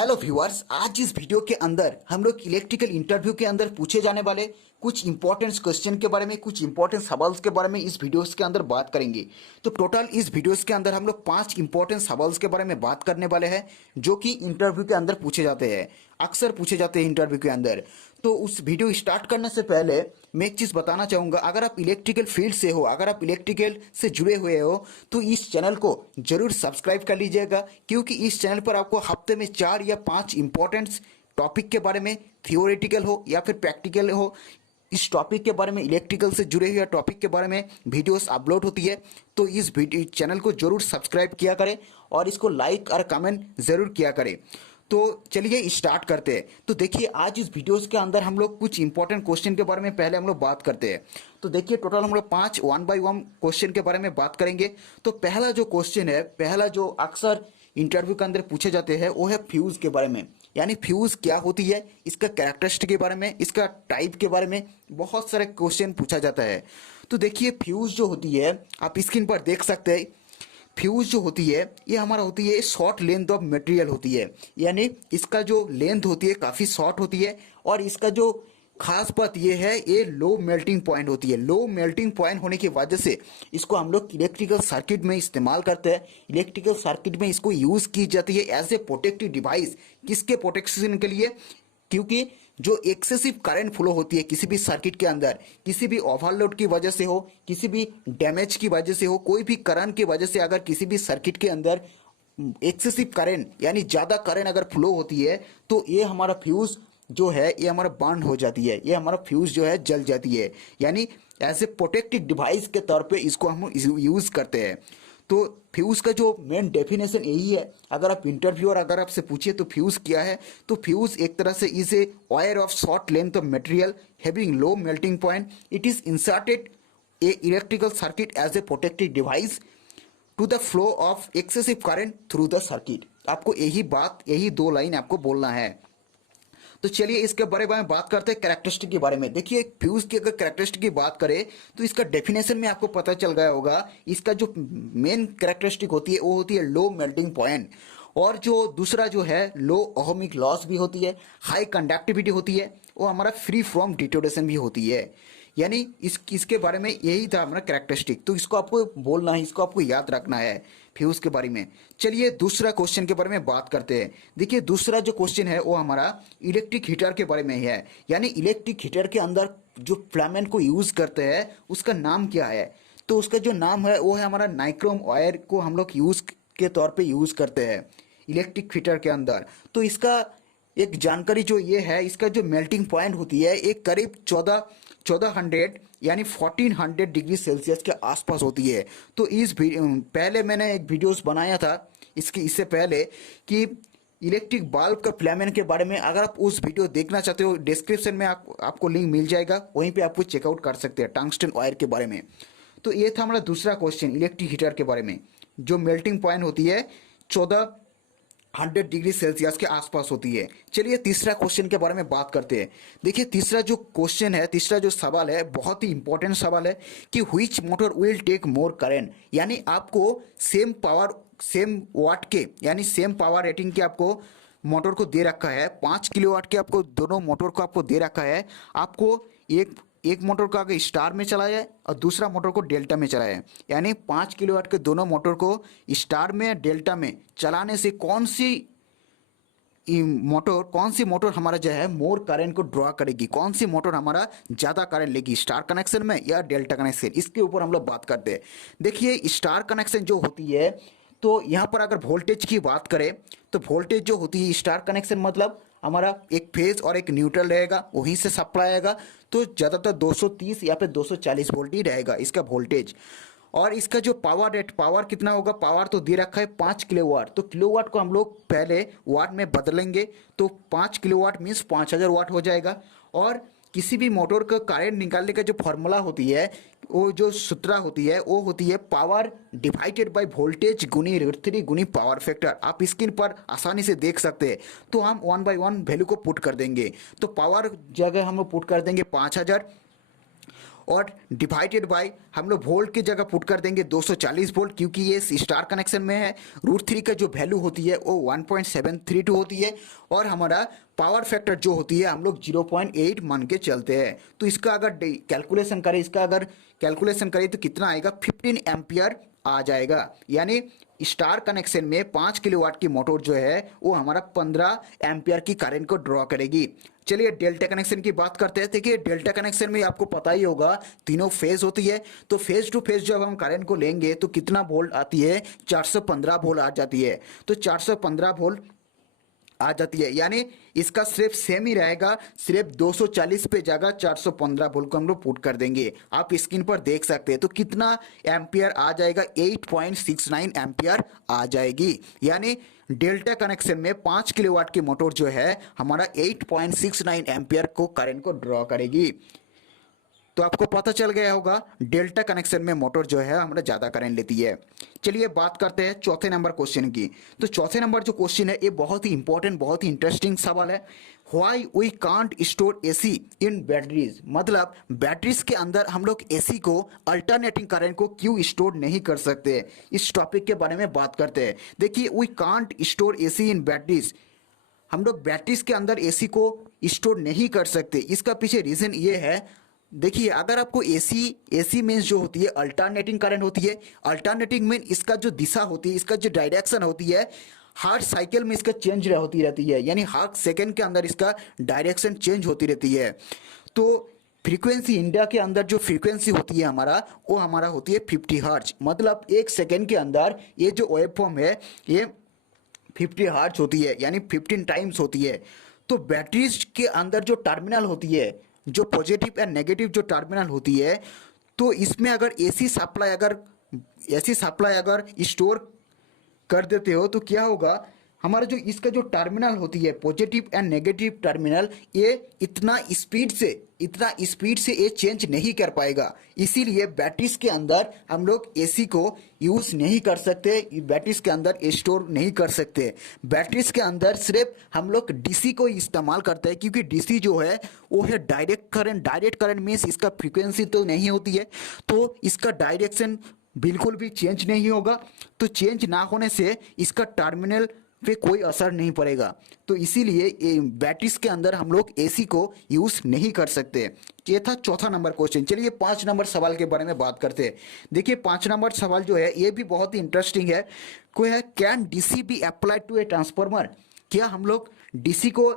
Hello viewers, आज इस video के अंदर हम लोग इलेक्ट्रिकल इंटरव्यू के अंदर पूछे जाने वाले कुछ इंपॉर्टेंट क्वेश्चन के बारे में, कुछ इंपॉर्टेंट सवाल के बारे में इस वीडियोस के अंदर बात करेंगे। तो टोटल इस वीडियोस के अंदर हम लोग 5 इंपॉर्टेंट सवाल के बारे में बात करने वाले हैं जो कि इंटरव्यू के अंदर पूछे जाते हैं, अक्सर पूछे जाते हैं इंटरव्यू के अंदर। तो उस वीडियो स्टार्ट करने से पहले मैं एक चीज़ बताना चाहूँगा, अगर आप इलेक्ट्रिकल फील्ड से हो, अगर आप इलेक्ट्रिकल से जुड़े हुए हो तो इस चैनल को जरूर सब्सक्राइब कर लीजिएगा, क्योंकि इस चैनल पर आपको हफ्ते में 4 या 5 इंपॉर्टेंट टॉपिक के बारे में, थियोरेटिकल हो या फिर प्रैक्टिकल हो, इस टॉपिक के बारे में, इलेक्ट्रिकल से जुड़े हुए टॉपिक के बारे में वीडियोस अपलोड होती है। तो इस वीडियो चैनल को जरूर सब्सक्राइब किया करें और इसको लाइक और कमेंट ज़रूर किया करें। तो चलिए स्टार्ट करते हैं। तो देखिए, आज इस वीडियोस के अंदर हम लोग कुछ इंपॉर्टेंट क्वेश्चन के बारे में पहले हम लोग बात करते हैं। तो देखिए, टोटल हम लोग 5 1 बाय 1 क्वेश्चन के बारे में बात करेंगे। तो पहला जो क्वेश्चन है, पहला जो अक्सर इंटरव्यू के अंदर पूछे जाते हैं वो है फ्यूज़ के बारे में, यानी फ्यूज़ क्या होती है, इसका कैरेक्टरिस्टिक के बारे में, इसका टाइप के बारे में बहुत सारे क्वेश्चन पूछा जाता है। तो देखिए, फ्यूज़ जो होती है, आप स्क्रीन पर देख सकते हैं, फ्यूज जो होती है ये हमारा होती है शॉर्ट लेंथ ऑफ मटेरियल होती है, यानी इसका जो लेंथ होती है काफ़ी शॉर्ट होती है। और इसका जो खास बात ये है, ये लो मेल्टिंग पॉइंट होती है। लो मेल्टिंग पॉइंट होने की वजह से इसको हम लोग इलेक्ट्रिकल सर्किट में इस्तेमाल करते हैं। इलेक्ट्रिकल सर्किट में इसको यूज़ की जाती है एज ए प्रोटेक्टिव डिवाइस। किसके प्रोटेक्शन के लिए? क्योंकि जो एक्सेसिव करंट फ्लो होती है किसी भी सर्किट के अंदर, किसी भी ओवरलोड की वजह से हो, किसी भी डैमेज की वजह से हो, कोई भी करंट की वजह से अगर किसी भी सर्किट के अंदर एक्सेसिव करंट यानी ज़्यादा करंट अगर फ्लो होती है तो ये हमारा फ्यूज़ जो है ये हमारा बर्न हो जाती है, ये हमारा फ्यूज़ जो है जल जाती है। यानी एज ए प्रोटेक्टिव डिवाइस के तौर पे इसको हम यूज़ करते हैं। तो फ्यूज़ का जो मेन डेफिनेशन यही है। अगर आप इंटरव्यूअर अगर आपसे पूछिए तो फ्यूज़ क्या है, तो फ्यूज़ एक तरह से is a wire of short length of material having low melting point. It is inserted a electrical circuit as a protective device to the flow of excessive current through the circuit. आपको यही बात, यही 2 line आपको बोलना है। तो चलिए इसके बारे में बात करते हैं कैरेक्टरिस्टिक के बारे में। देखिए, फ्यूज की अगर कैरेक्टरिस्टिक की बात करें तो इसका डेफिनेशन में आपको पता चल गया होगा। इसका जो मेन कैरेक्टरिस्टिक होती है वो होती है लो मेल्टिंग पॉइंट, और जो दूसरा जो है लो ओहमिक लॉस भी होती है, हाई कंडक्टिविटी होती है, वो हमारा फ्री फ्रॉम डिटोरेशन भी होती है। यानी इसके बारे में यही था हमारा कैरेक्टरिस्टिक। तो इसको आपको बोलना है, इसको आपको याद रखना है फ्यूज के बारे में। चलिए दूसरा क्वेश्चन के बारे में बात करते हैं। देखिए, दूसरा जो क्वेश्चन है वो हमारा इलेक्ट्रिक हीटर के बारे में है। यानी इलेक्ट्रिक हीटर के अंदर जो फिलामेंट को यूज़ करते हैं उसका नाम क्या है? तो उसका जो नाम है वो है हमारा नाइक्रोम वायर को हम लोग यूज़ के तौर पे यूज़ करते हैं इलेक्ट्रिक हीटर के अंदर। तो इसका एक जानकारी जो ये है, इसका जो मेल्टिंग पॉइंट होती है एक करीब 1400 यानी 1400 डिग्री सेल्सियस के आसपास होती है। तो पहले मैंने एक वीडियोस बनाया था इससे पहले कि इलेक्ट्रिक बल्ब का फिलामेंट के बारे में। अगर आप उस वीडियो देखना चाहते हो, डिस्क्रिप्शन में आपको लिंक मिल जाएगा, वहीं पे आपको चेकआउट कर सकते हैं टंगस्टन वायर के बारे में। तो ये था हमारा दूसरा क्वेश्चन इलेक्ट्रिक हीटर के बारे में, जो मेल्टिंग पॉइंट होती है 1400 डिग्री सेल्सियस के आसपास होती है। चलिए तीसरा क्वेश्चन के बारे में बात करते हैं। देखिए, तीसरा जो क्वेश्चन है, तीसरा जो सवाल है, बहुत ही इंपॉर्टेंट सवाल है कि which motor will take more current. यानी आपको सेम पावर, सेम वाट के, यानी सेम पावर रेटिंग के आपको मोटर को दे रखा है। 5 किलोवाट के आपको दोनों मोटर को आपको दे रखा है। आपको एक मोटर को आगे स्टार में चलाया है और दूसरा मोटर को डेल्टा में चलाया है। यानी 5 किलोवाट के दोनों मोटर को स्टार में, डेल्टा में चलाने से कौन सी मोटर हमारा जो है मोर करंट को ड्रॉ करेगी, कौन सी मोटर हमारा ज़्यादा करंट लेगी, स्टार कनेक्शन में या डेल्टा कनेक्शन, इसके ऊपर हम लोग बात करते हैं। देखिए, स्टार कनेक्शन जो होती है, तो यहाँ पर अगर वोल्टेज की बात करें तो वोल्टेज जो होती है स्टार कनेक्शन मतलब हमारा एक फेज और एक न्यूट्रल रहेगा, वहीं से सप्लाई आएगा। तो ज़्यादातर 230 या फिर 240 वोल्ट ही रहेगा इसका वोल्टेज। और इसका जो पावर रेट, पावर कितना होगा, पावर तो दे रखा है 5 किलोवाट। तो किलोवाट को हम लोग पहले वाट में बदलेंगे, तो 5 किलोवाट मीन्स 5000 वाट हो जाएगा। और किसी भी मोटर का करंट निकालने का जो फॉर्मूला होती है, वो जो सूत्र होती है वो होती है पावर डिवाइडेड बाय वोल्टेज गुनी √3 गुनी पावर फैक्टर। आप स्क्रीन पर आसानी से देख सकते हैं। तो हम 1 बाय 1 वैल्यू को पुट कर देंगे। तो पावर जगह हम लोग पुट कर देंगे 5000 और डिवाइडेड बाय हम लोग वोल्ट की जगह पुट कर देंगे 240 वोल्ट, क्योंकि ये स्टार कनेक्शन में है। √3 का जो वैल्यू होती है वो 1.732 होती है और हमारा पावर फैक्टर जो होती है हम लोग 0.8 मान के चलते हैं। तो इसका अगर कैलकुलेशन करें तो कितना आएगा, 15 एम्पियर आ जाएगा। यानी स्टार कनेक्शन में 5 किलोवाट की मोटर जो है वो हमारा 15 एम्पियर की करंट को ड्रॉ करेगी। चलिए डेल्टा कनेक्शन की बात करते हैं। देखिए डेल्टा कनेक्शन में आपको पता ही होगा तीनों फेज होती है, तो फेज टू फेज जब हम करंट को लेंगे तो कितना वोल्ट आती है, 415 वोल्ट आ जाती है। तो 415 वोल्ट आ जाती है, यानी इसका सिर्फ सेम ही रहेगा, सिर्फ 240 पे जगह 415 वोल्ट को हम लोग पुट कर देंगे। आप स्क्रीन पर देख सकते हैं। तो कितना एम्पियर आ जाएगा, 8.69 एम्पियर आ जाएगी। यानी डेल्टा कनेक्शन में 5 किलोवाट की मोटर जो है हमारा 8.69 एम्पियर को करंट को ड्रॉ करेगी। तो आपको पता चल गया होगा डेल्टा कनेक्शन में मोटर जो है हमारा ज़्यादा करंट लेती है। चलिए बात करते हैं चौथे नंबर क्वेश्चन की। तो चौथे नंबर जो क्वेश्चन है ये बहुत ही इंपॉर्टेंट, बहुत ही इंटरेस्टिंग सवाल है। Why we can't store AC in batteries, मतलब बैटरीज के अंदर हम लोग एसी को, अल्टरनेटिंग करंट को क्यों स्टोर नहीं कर सकते, इस टॉपिक के बारे में बात करते हैं। देखिए we can't store AC in batteries, हम लोग बैटरीज के अंदर एसी को स्टोर नहीं कर सकते। इसका पीछे रीजन ये है, देखिए अगर आपको एसी मीन्स जो होती है अल्टरनेटिंग करंट होती है। अल्टरनेटिंग मीन इसका जो दिशा होती है, इसका जो डायरेक्शन होती है, हर साइकिल में इसका चेंज होती रहती है, यानी हर सेकंड के अंदर इसका डायरेक्शन चेंज होती रहती है। तो फ्रीक्वेंसी, इंडिया के अंदर जो फ्रीक्वेंसी होती है वो हमारा होती है 50 हर्ट्ज, मतलब एक सेकेंड के अंदर ये जो वेव फॉर्म है ये 50 हर्ट्ज होती है, यानी 15 टाइम्स होती है। तो बैटरीज के अंदर जो टर्मिनल होती है, जो पॉजिटिव एंड नेगेटिव जो टर्मिनल होती है, तो इसमें अगर एसी सप्लाई अगर स्टोर कर देते हो तो क्या होगा, हमारा जो इसका जो टर्मिनल होती है पॉजिटिव एंड नेगेटिव टर्मिनल, ये इतना स्पीड से ये चेंज नहीं कर पाएगा। इसीलिए बैटरीज के अंदर हम लोग एसी को यूज नहीं कर सकते, बैटरीज के अंदर स्टोर नहीं कर सकते। बैटरीज के अंदर सिर्फ हम लोग डीसी को इस्तेमाल करते हैं, क्योंकि डीसी जो है वो है डायरेक्ट करंट मीन्स इसका फ्रीक्वेंसी तो नहीं होती है, तो इसका डायरेक्शन बिल्कुल भी चेंज नहीं होगा। तो चेंज ना होने से इसका टर्मिनल पे कोई असर नहीं पड़ेगा। तो इसीलिए बैटरीज के अंदर हम लोग एसी को यूज नहीं कर सकते। ये था चौथा नंबर क्वेश्चन। चलिए 5 नंबर सवाल के बारे में बात करते हैं। देखिए 5 नंबर सवाल जो है ये भी बहुत ही इंटरेस्टिंग है। कोई है, can DC be applied to a transformer, क्या हम लोग डीसी को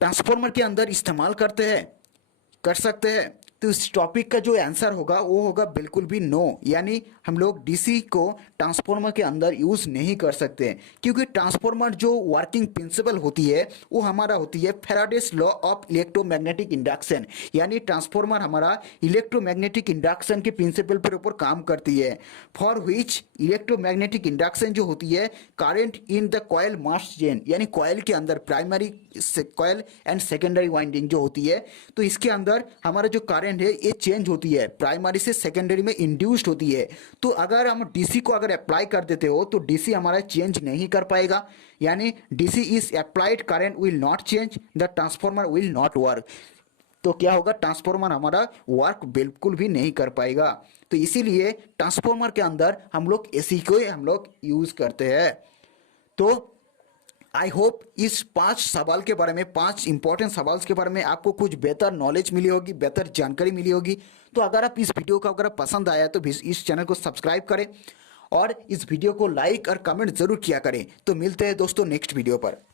ट्रांसफॉर्मर के अंदर इस्तेमाल कर सकते हैं। तो इस टॉपिक का जो आंसर होगा वो होगा बिल्कुल भी नो, यानी हम लोग डीसी को ट्रांसफॉर्मर के अंदर यूज नहीं कर सकते, क्योंकि ट्रांसफॉर्मर जो वर्किंग प्रिंसिपल होती है वो हमारा होती है Faraday's law of electromagnetic induction, यानी ट्रांसफॉर्मर हमारा इलेक्ट्रोमैग्नेटिक इंडक्शन के प्रिंसिपल पर ऊपर काम करती है। फॉर विच इलेक्ट्रोमैग्नेटिक इंडक्शन जो होती है current in the coil mass chain, यानी कॉयल के अंदर primary coil and secondary winding जो होती है, तो इसके अंदर हमारा जो करंट है ये चेंज होती है, प्राइमरी से सेकेंडरी में इंड्यूस्ड होती है। तो अगर हम डीसी को अगर अप्लाई कर देते हो तो डीसी हमारा चेंज नहीं कर पाएगा, यानी DC is applied current will not change, the transformer will not work. तो क्या होगा, ट्रांसफॉर्मर हमारा वर्क बिल्कुल भी नहीं कर पाएगा। तो इसीलिए ट्रांसफॉर्मर के अंदर हम लोग एसी को हम लोग यूज करते हैं। तो आई होप इस 5 सवाल के बारे में, 5 इंपॉर्टेंट सवाल के बारे में आपको कुछ बेहतर नॉलेज मिली होगी, बेहतर जानकारी मिली होगी। तो अगर आप इस वीडियो को अगर पसंद आया तो इस चैनल को सब्सक्राइब करें और इस वीडियो को लाइक और कमेंट जरूर किया करें। तो मिलते हैं दोस्तों नेक्स्ट वीडियो पर।